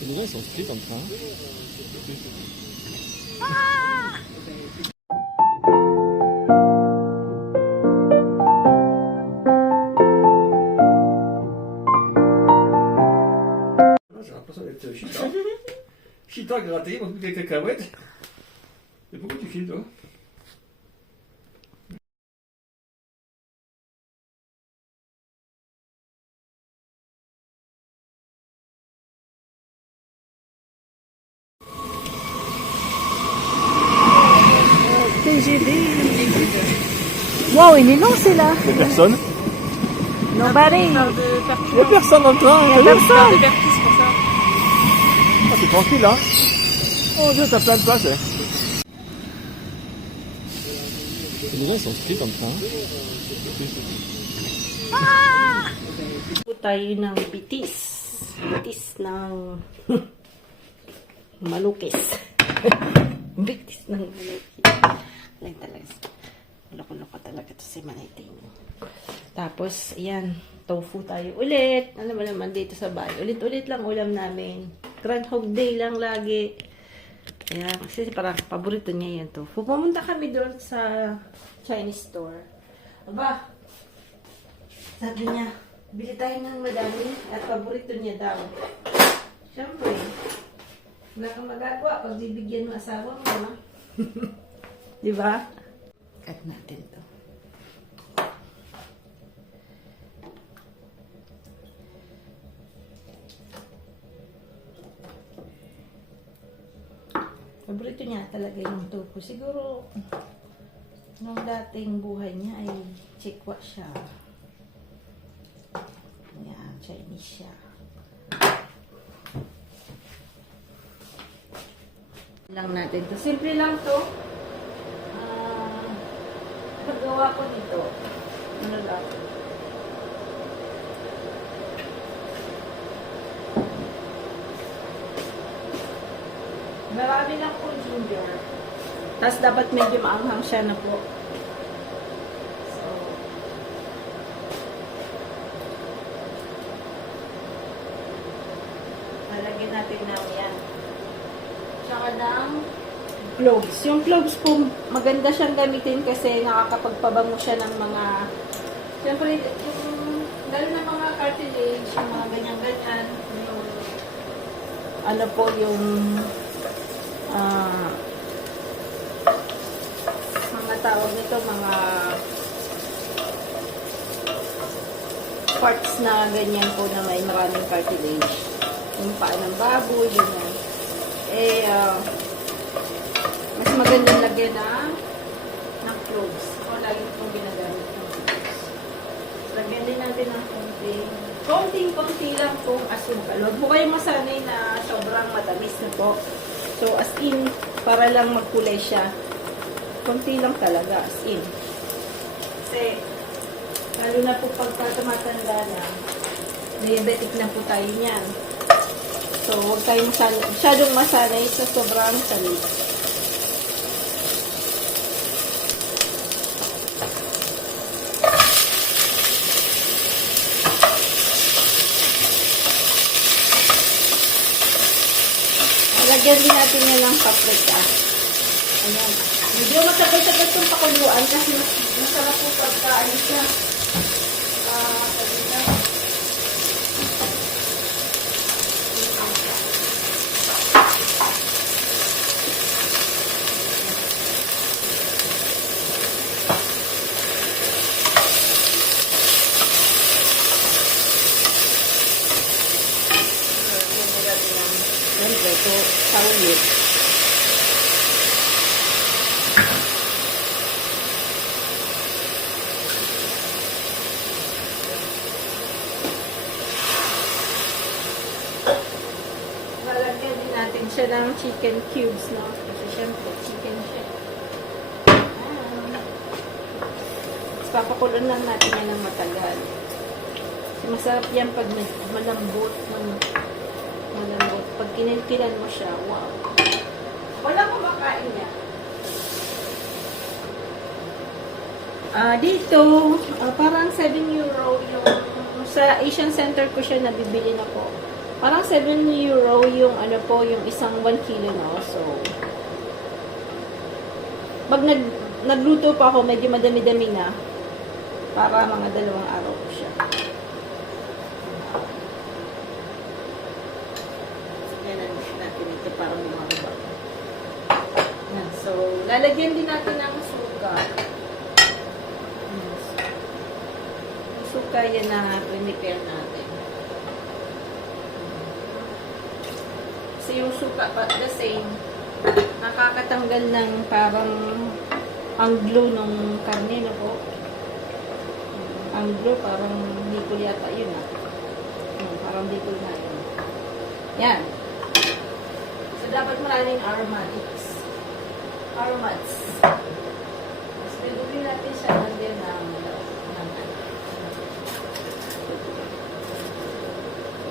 Les gens ils sont split comme ça. J'ai l'impression d'être Chita. Chita gratté, on des cacahuètes. Et pourquoi tu filmes, toi? TGV. Wow, il est long, c'est là. Y'a personne. Nobody. Y'a personne dans le train. Il y a personne. Ah, c'est tranquille, hein. Oh Dieu, t'as plein de place. Les gens ils sont split comme ça. Po tayo ng bitis. Bitis ng malukis. Bitis ng malukis. Lang talaga. Loko-loko talaga to si Manayting. Tapos, ayan, tofu tayo ulit. Ano ba naman dito sa bahay? Ulit-ulit lang ulam namin. Groundhog Day lang lagi. Ayan, kasi parang paborito niya yan tofu. Pumunta kami doon sa Chinese store. Aba, sabi niya, bili tayo ng madami at paborito niya daw. Siyempre, wala kang magagawa pag bibigyan mo asawa mo, ha? Diba? Cut natin to. Paborito niya talaga yung tofu. Siguro, nung dating buhay niya ay chikwa siya. Yan, Chinese siya. Lang natin to. Simple lang to. Paggawa ko nito. Ano lang? Marami lang po ginger. Tapos dapat medyo maanghang siya na po. So, malagyan natin na yan. Tsaka ng cloves. Yung cloves po, maganda siyang gamitin kasi nakakapagpabango siya ng mga, siyempre, yung, lalo na mga cartilage, yung mga ganyan-ganyan, yung, ano po, yung, mga tawag nito, mga parts na ganyan po na may maraming cartilage. Yung paa ng baboy, ganyan. Mas magandang lagyan ng cloves. Ako lagi itong ginagamit ng cloves. Lagyan din natin ng konting-konti lang pong asukal. Huwag po kayong masanay na sobrang matamis na po. So, as in, para lang magkulay siya. Konti lang talaga, as in. Kasi, lalo na po pagka tumatanda na, diabetic na po tayo niyan. So, huwag tayong masyadong masanay sa sobrang tamis. Lagyan din natin yan ng paprika. Ayan. Medyo matagal-tagal itong pakuluan kasi masarap po pagkaan siya. Siyempre, ito sa ulit. Lalagyan din natin siya ng chicken cubes, no? Kasi siyempre, chicken siya. Tapos papakulon lang natin yan ng matagal. Kasi masarap yan pag malambot. Malambot. Pag kinilkilan mo siya, wow. Wala kumakain niya. Dito, parang 7 euro yung sa Asian Center ko siya nabibili na po. Parang 7 euro yung ano po, yung isang 1 kilo, no? So, pag nagluto pa ako, medyo madami-dami na. Para mga 2 araw po siya. Yan natin ito para bumaba. Yan. So, lalagyan din natin ng suka. Yes. Yung suka yan na prepare natin. Kasi yung suka, the same, nakakatanggal ng parang ang glue ng karne na po. Ang glue, parang bicol yata yun ah. Parang bicol na yun. Yan. So, dapat maraming aromatics. Aromats. So, bigugin natin siya lang din ng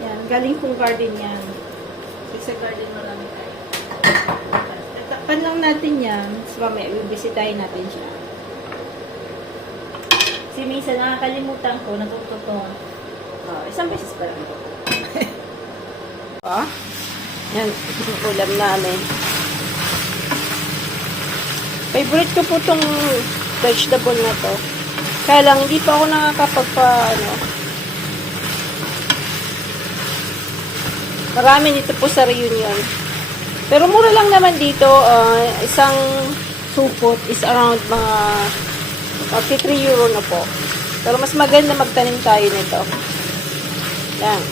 yan. Galing kong garden yan. Sa garden marami tayo. Tatakpan lang natin yan. So, mamaya, bibisitahin natin siya. Kasi minsan nakakalimutan ko, natututo. Isang beses pa lang ito. Yan, ulam namin. Favorite ko po itong vegetable na to. Kaya lang, hindi pa ako marami nito po sa Reunion. Pero mura lang naman dito. Isang supot is around mga 53 euro na po. Pero mas maganda magtanim tayo nito. Yan.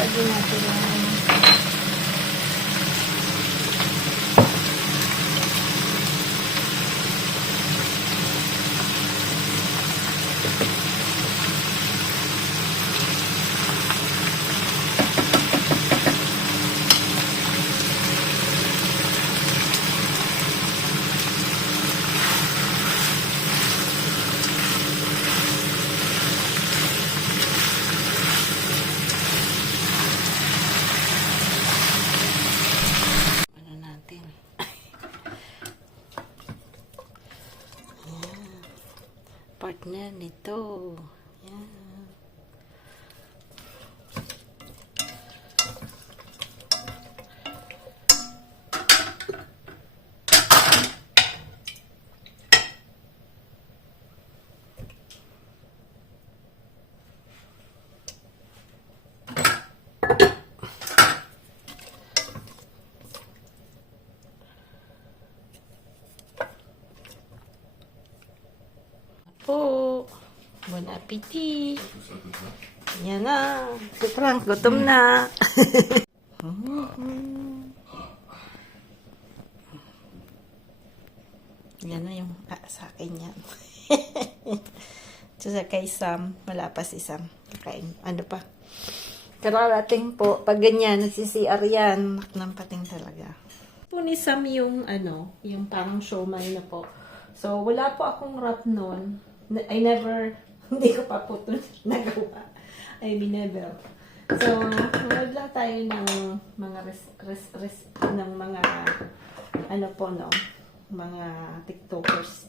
Lagyan natin yan. Partner nito. Yan. Po. Bon appetit. Yan na. Frank, gutom na. Yan na yung sa akin yan. So, sa kay Sam, wala pa si Sam. Kakain. Ano pa? Kararating po. Pag ganyan, nagsi-CR yan. Naknang pating talaga. Po ni Sam yung yung parang showman na po. So, wala po akong wrap noon. I never, hindi ko pa po ito nagawa. I mean, never. So, manood lang tayo ng mga ng mga, mga TikTokers.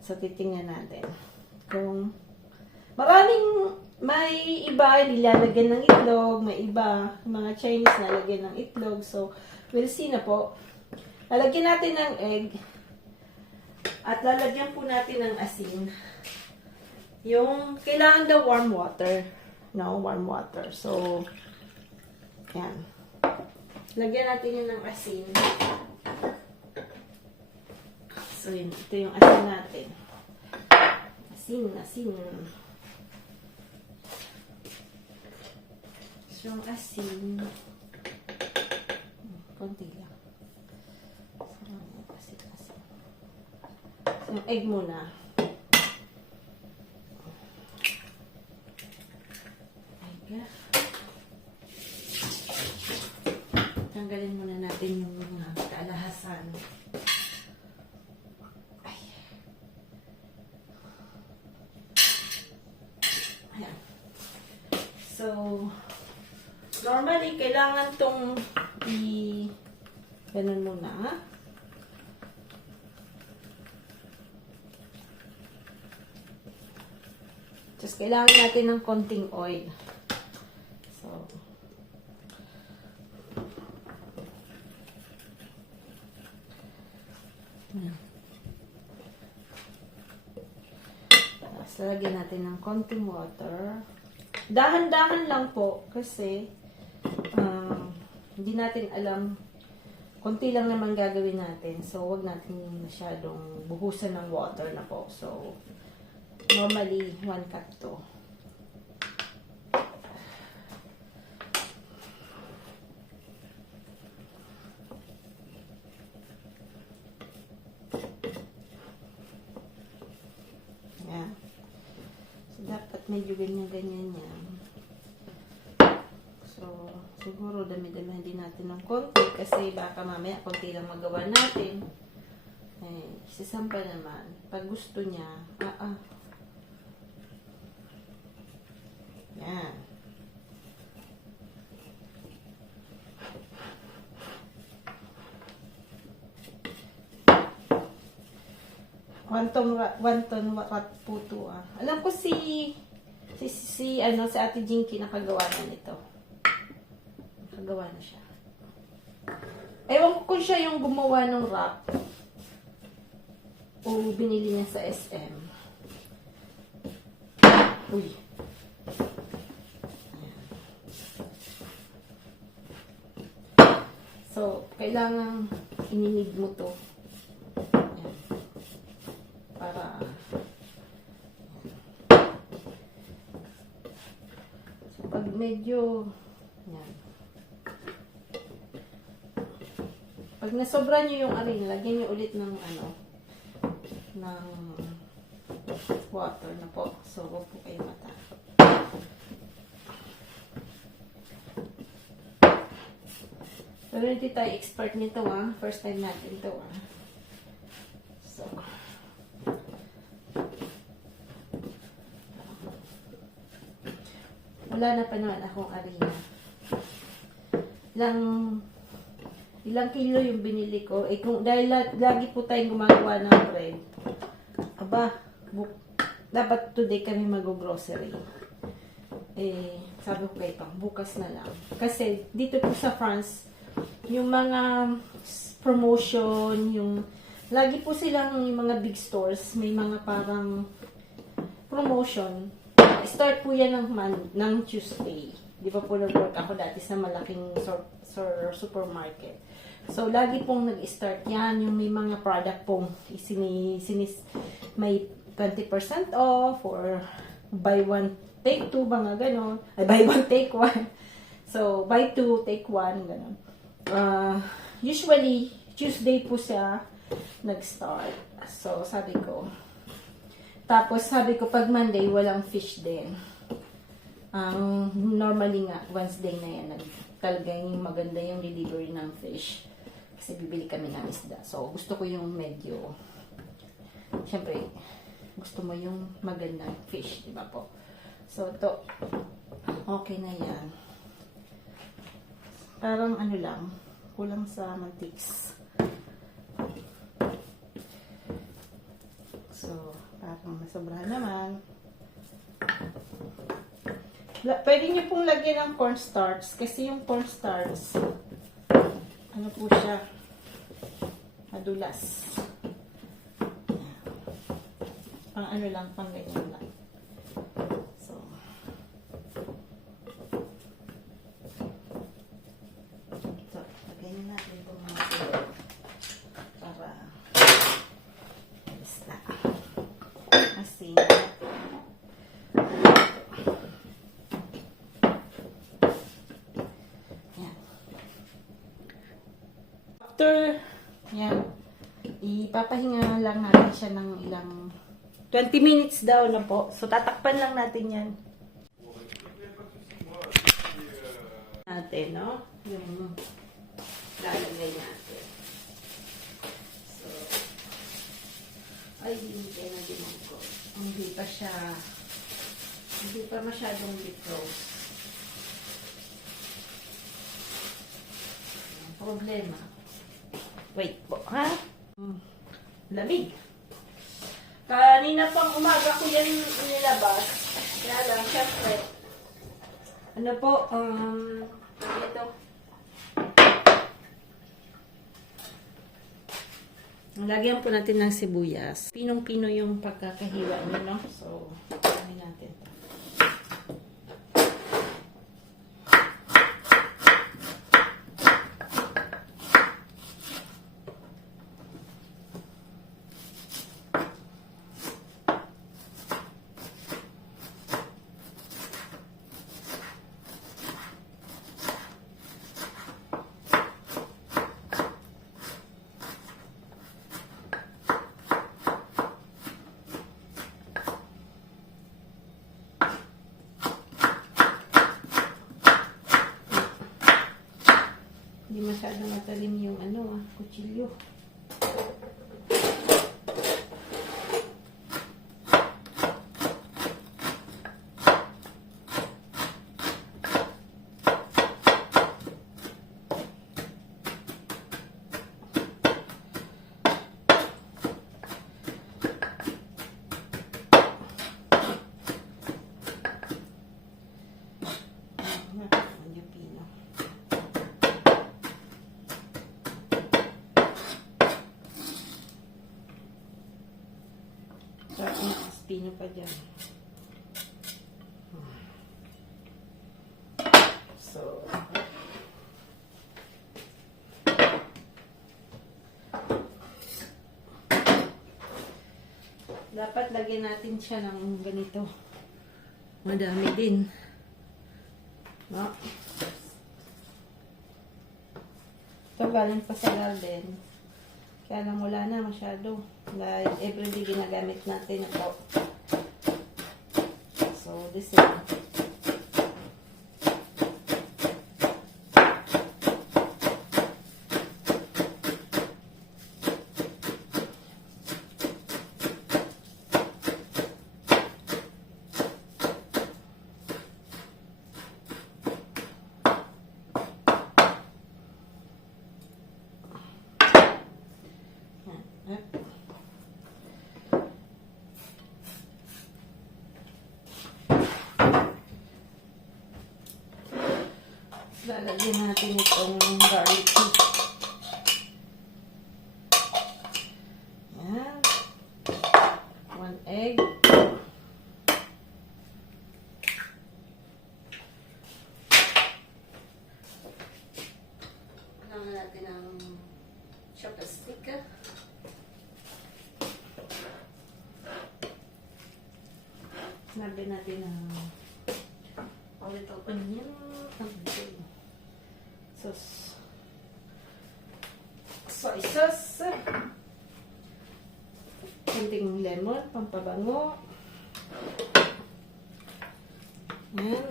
So, titingnan natin. Kung, may iba nilalagyan ng itlog, may iba, mga Chinese nalagyan ng itlog. So, we'll see na po. Lalagyan natin ng egg. At lalagyan po natin ng asin. Yung, kailangan daw warm water. No, warm water. So, yan. Lagyan natin yun ng asin. So, yun. Ito yung asin natin. Asin. So, yung asin. Konti lang. So, yung egg muna. Tanggalin muna natin yung mga kaalahasan. Ayan. So, normally, kailangan tong ganun muna, ha? Just kailangan natin ng konting oil. So, Ayan. Tapos lalagyan natin ng konting water. Dahan-dahan lang po kasi hindi natin alam, konti lang naman gagawin natin. So, wag natin masyadong buhusan ng water na po. So, normally, 1 cup to. Yan. So, dapat medyo ganyan-ganyan yan. So, siguro dami-dami din natin ng konti kasi baka mamaya konti lang magawa natin. Eh, sisampa naman. Pag gusto niya, yan. One ton wakat po to ah. Alam ko si Ate Jinky nakagawa na nito. Nakagawa na siya. Ewan ko kung siya yung gumawa ng wrap o binili niya sa SM. Uy. So, kailangan ininig mo to. Ayan. Para so, pag medyo yan. Pag nasobra nyo yung arin, lagyan nyo ulit ng ng water na po. So, huwag po kayo matakot. Pero hindi tayo expert nito ah. First time natin to ah. So, wala na pa naman akong arena. Ilang kilo yung binili ko. Eh, dahil lagi po tayong gumagawa ng bread. Aba, dapat today kami mag-grocery. Eh, sabi ko kayo pang bukas na lang. Kasi dito po sa France, yung mga promotion, lagi po silang yung mga big stores, may mga parang promotion. Start po yan ng Tuesday. Di ba po nag-work ako dati sa malaking supermarket. So, lagi pong nag-start yan. Yung may mga product pong may 20% off or buy one, take two, mga ganon. Ay, buy one, take one. So, buy two, take one, ganon. Usually, Tuesday po siya nag-start. So, sabi ko, pag Monday, walang fish din. Normally nga, Wednesday na yan, talagang maganda yung delivery ng fish. Kasi bibili kami ng isda. So, gusto ko yung medyo, syempre, gusto mo yung magandang fish, di ba po? So, to, okay na yan. Parang lang, kulang sa mantiks. So, parang nasobrahan naman. Pwede nyo pong lagyan ng cornstarch. Kasi yung cornstarch, ano po siya, madulas. Pang lang, pang ganyan lang. So, lagyan natin itong mga tulog para basta. Kasi, yan, ipapahinga lang natin siya ng ilang 20 minutes daw na po. So, tatakpan lang natin yan. No? Yung lalagay natin. So, ay, hindi na din ko. Hindi pa masyadong deep roast. Problema. Wait po, ha? Lamig. Kanina pang umaga ko yan nilabas. Kaya lang, syempre, Ano po, ito. Lagyan po natin ng sibuyas. Pinong-pino yung pagkakahiwa nyo, no? So, lagyan natin ito. Hindi masyadong matalim yung kutsilyo. Pino pa dyan. So, dapat lagyan natin siya ng ganito. Madami din. No? Ito galing pa sa garden. Kaya lang wala na masyado. Dahil everyday ginagamit natin ito. So, this is lalagyan natin itong garlic tea. Yan. 1 egg. Kailangan natin ng chopstick. Lagyan natin ng a little onion. Soy sauce. Kunting lemon, pampabango. Yan.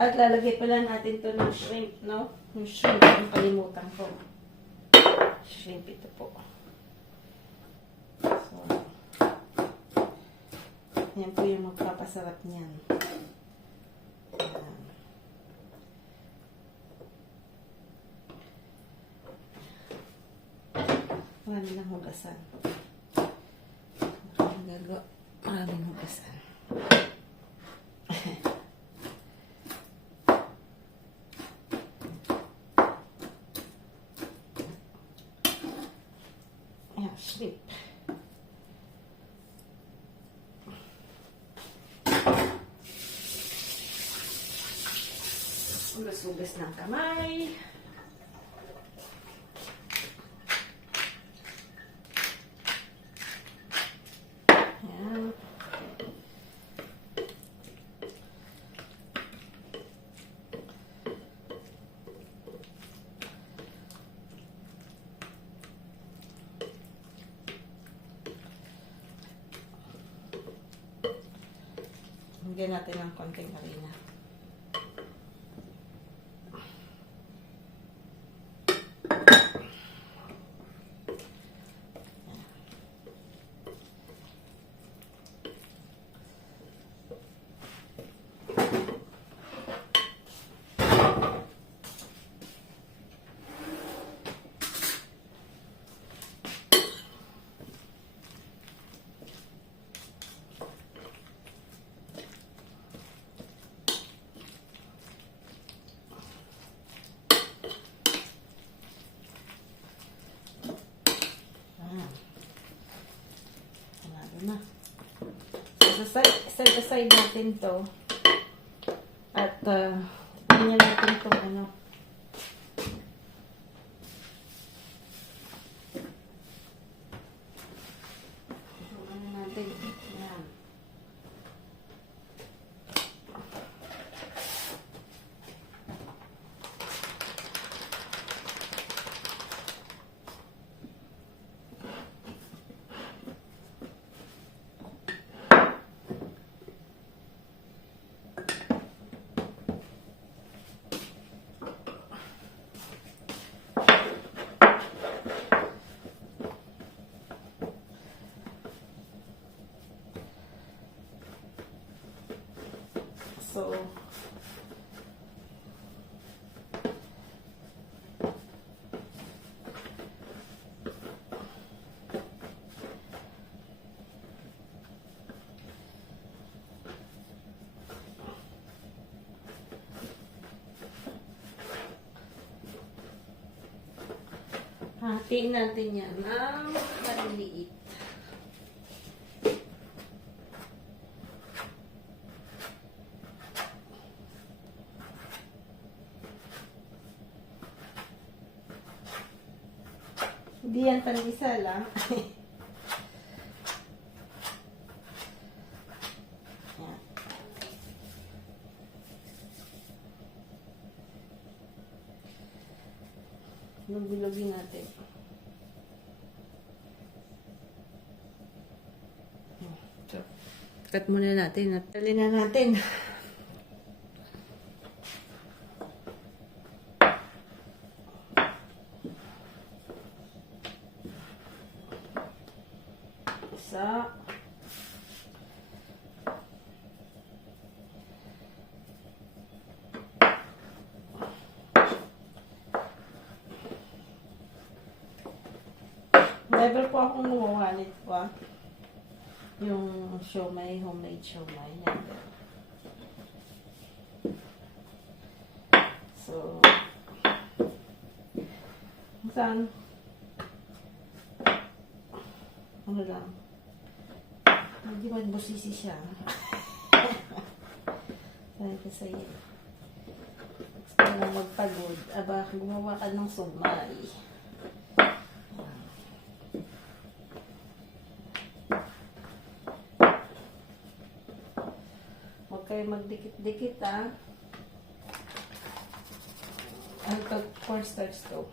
At lalagay pala natin to ng shrimp, no? Yung shrimp, yung kalimutan ko. Shrimp ito po. So, yan po yung magpapasarap niyan. Ayan. Marami lang hugasan. Maraming hugasan. Ayan, shrimp. Hugas-hugas ng kamay. Ayan. Lagyan natin ng konting harina. set aside natin to. At, tingnan natin itong ano. Ano natin. Yan. So, hatiin natin yan ng maliliit. Hindi yan panisa lang. Yan. Lugin natin. So, cut muna natin. Tali na natin. Isa. Never po akong gumawalit pa. Yung siomai, homemade siomai. Never. So, saan? Ano lang? Hindi magbusisi siya. Sabi ko sa'yo. Gusto mo lang magpagod. Aba, gumawa ka ng sumay. Huwag kayo magdikit-dikit, ha? Ang cornstarch to.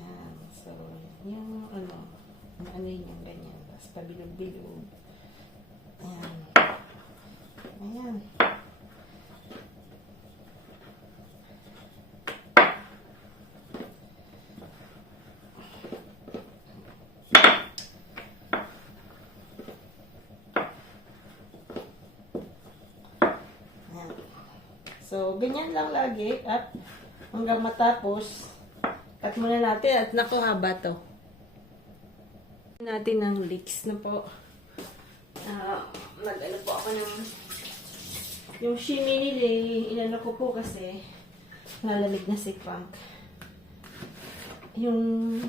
Yan. So, yung ano yun yung ganyan. Tapos pabilog-bilog. Ayan. Ayan. Ayan. So, ganyan lang lagi. At hanggang matapos, cut muna natin. At naku, haba to. Natin ng leeks na po. Nag-ano po ako ng yung shimmy nila, inano ko po kasi nalamig na si Frank. Yung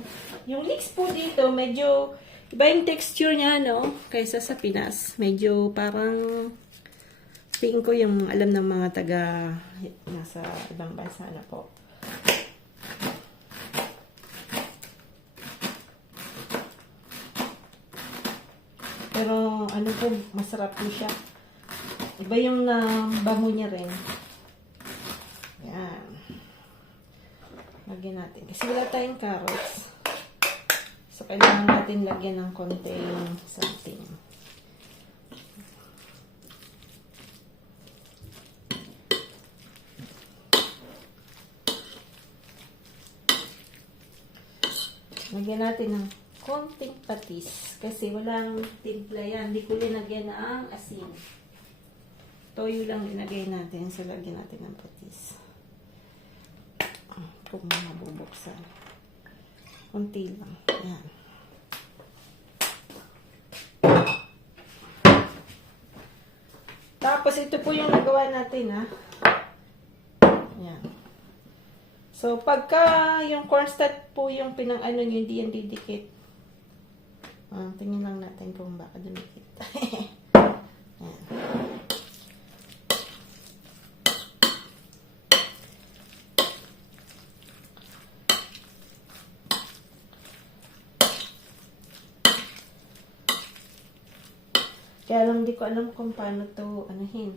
leeks po dito, medyo iba yung texture niya, no? Kaysa sa Pinas. Medyo parang tingin ko yung alam ng mga taga nasa ibang bansa na po. Pero ano po, masarap po siya. Iba yung bango niya rin. Yan. Lagyan natin. Kasi wala tayong carrots. So, kailangan natin lagyan ng konti yung something. Lagyan natin ng konting patis. Kasi walang timpla yan. Hindi ko linagyan ng asin. Toyo lang linagay natin. So, lagyan natin ng patis. Kung mabubuksan. Konti lang. Yan. Tapos, ito po yung nagawa natin, ha. Yan. So, pagka yung cornstarch po yung pinang-ano nyo, hindi yan didikit. Tingnan lang natin kung baka dumikit. Kaya lang di ko alam kung paano to anuhin.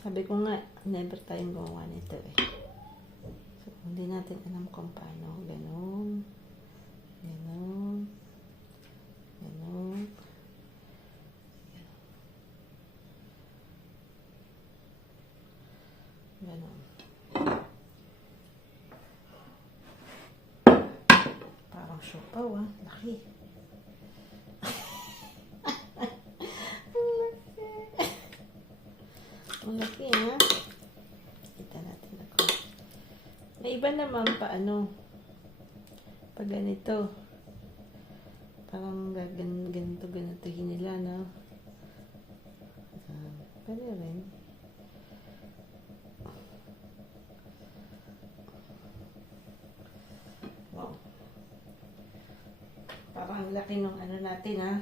Sabi ko nga, never tayong gumawa nito eh. So, hindi natin alam kung paano. Ganon. Ganon. Ganon. Ganon. Parang siopaw ah. Laki. Ang laki ha. Kita natin ako. May iba naman pa ano. Pag ganito. Parang ganito nila na. Pwede rin. Wow. Parang ang laki ng ano natin ha.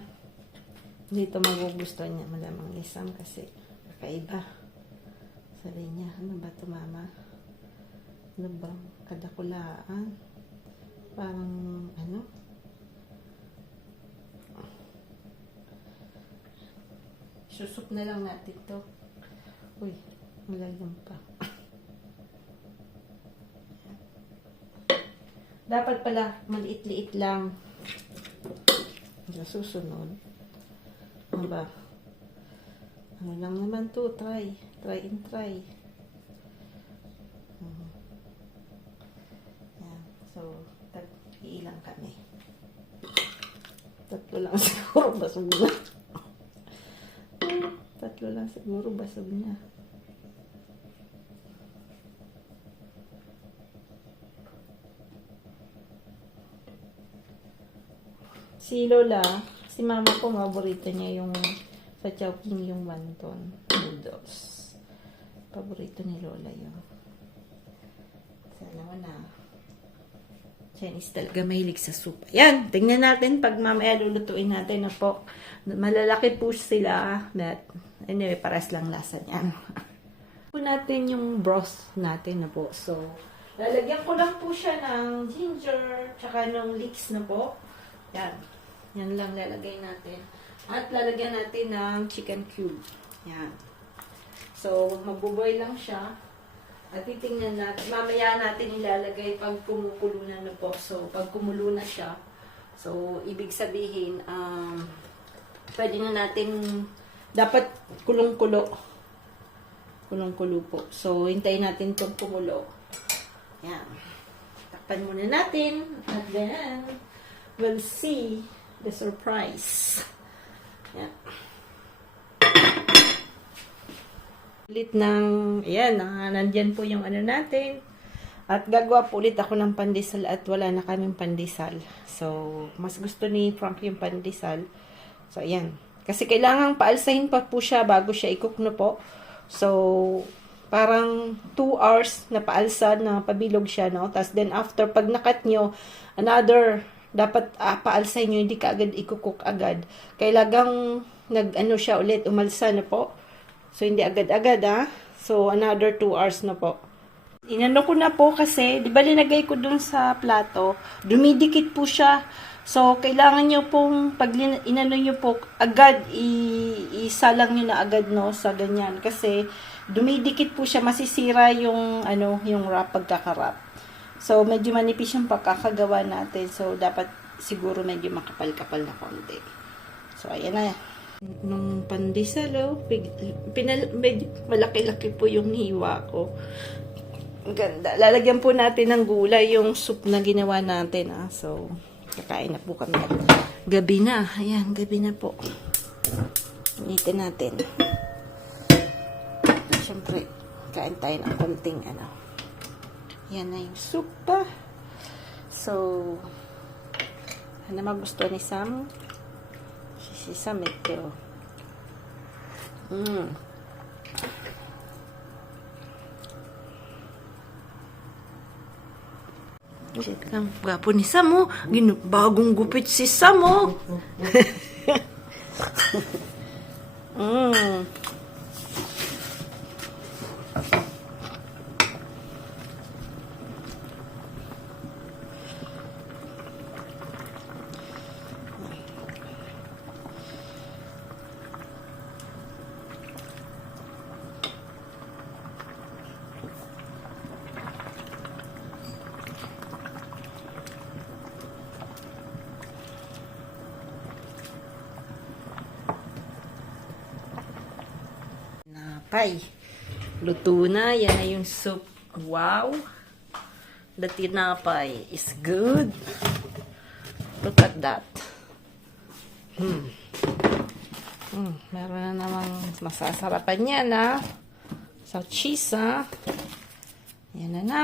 Dito magugustuhan niya malamang isang kasi kakaiba. Sabi niya, ano ba ito mama? Ano ba? Kadakulaan? Parang ano? Susup na lang natin to. Uy, malalim pa. Dapat pala maliit-liit lang. Sa susunod. Ano ba? Ano lang naman to, try and try. Yan. So, iilang kami. 3 lang siguro, basog na. 3 lang siguro, basog na. Si Lola, si mama ko, paborito niya yung sa Chowking yung wonton noodles. Paborito ni Lola yun. Sana na. Chinese talaga mahilig sa soup. Ayan, tingnan natin pag mamaya lulutuin natin na po. Malalaki po sila. But anyway, pares lang lasa niyan. Po natin yung broth natin na po. So, lalagyan ko lang po siya ng ginger tsaka ng leeks na po. Yan. Yan lang lalagay natin. At lalagyan natin ng chicken cube. Yan. So, magbuboy lang siya. At titingnan natin. Mamaya natin ilalagay pag kumukulo na po. So, pag kumulo na siya. So, ibig sabihin, pwede na natin, dapat kulong-kulo. Kulong-kulo po. So, hintayin natin itong kumulo. Yan. Takpan muna natin. At then, we'll see the surprise. Yan. Ulit ng, ayan, nandyan po yung ano natin. At gagawa po ulit ako ng pandesal at wala na kaming pandesal. So, mas gusto ni Frank yung pandesal. So, ayan. Kasi kailangang paalsahin pa po siya bago siya i-cook na po. So, parang 2 hours na paalsa na pabilog siya, no? Tapos then after, pag nakat nyo, another dapat paalsay nyo, hindi ka agad i-cook agad. Kailangang nag-ano siya ulit, umalsa na po. So, hindi agad-agad So, another 2 hours na po. Inano ko na po kasi, di ba linagay ko dun sa plato, dumidikit po siya. So, kailangan nyo pong, pag inano nyo po, agad, isalang nyo na agad, no, sa ganyan. Kasi, dumidikit po siya, masisira yung, ano, yung wrap, pagkakarap. So, medyo manipis yung pagkakagawa natin. So, dapat siguro medyo makapal-kapal na konti. So, ayan na. Nung pandesal, medyo malaki-laki po yung hiwa ko. Ang ganda. Lalagyan po natin ng gulay yung soup na ginawa natin. So, kakain na po kami. Gabi na. Ayan, gabi na po. Initin natin. Siyempre, kain tayo ng konting ano. Yan na yung soup pa. So, ano magustuhan ni Sam? Si Sam ito. Ang gwapo ni Sam, oh. Bagong gupit si Sam, oh. Mm. Napay. Luto na. Yan na yung soup. Wow. The tinapay is good. Look at that. Meron na namang masasarapan yan, ha? So, cheese, ha? Yan na na.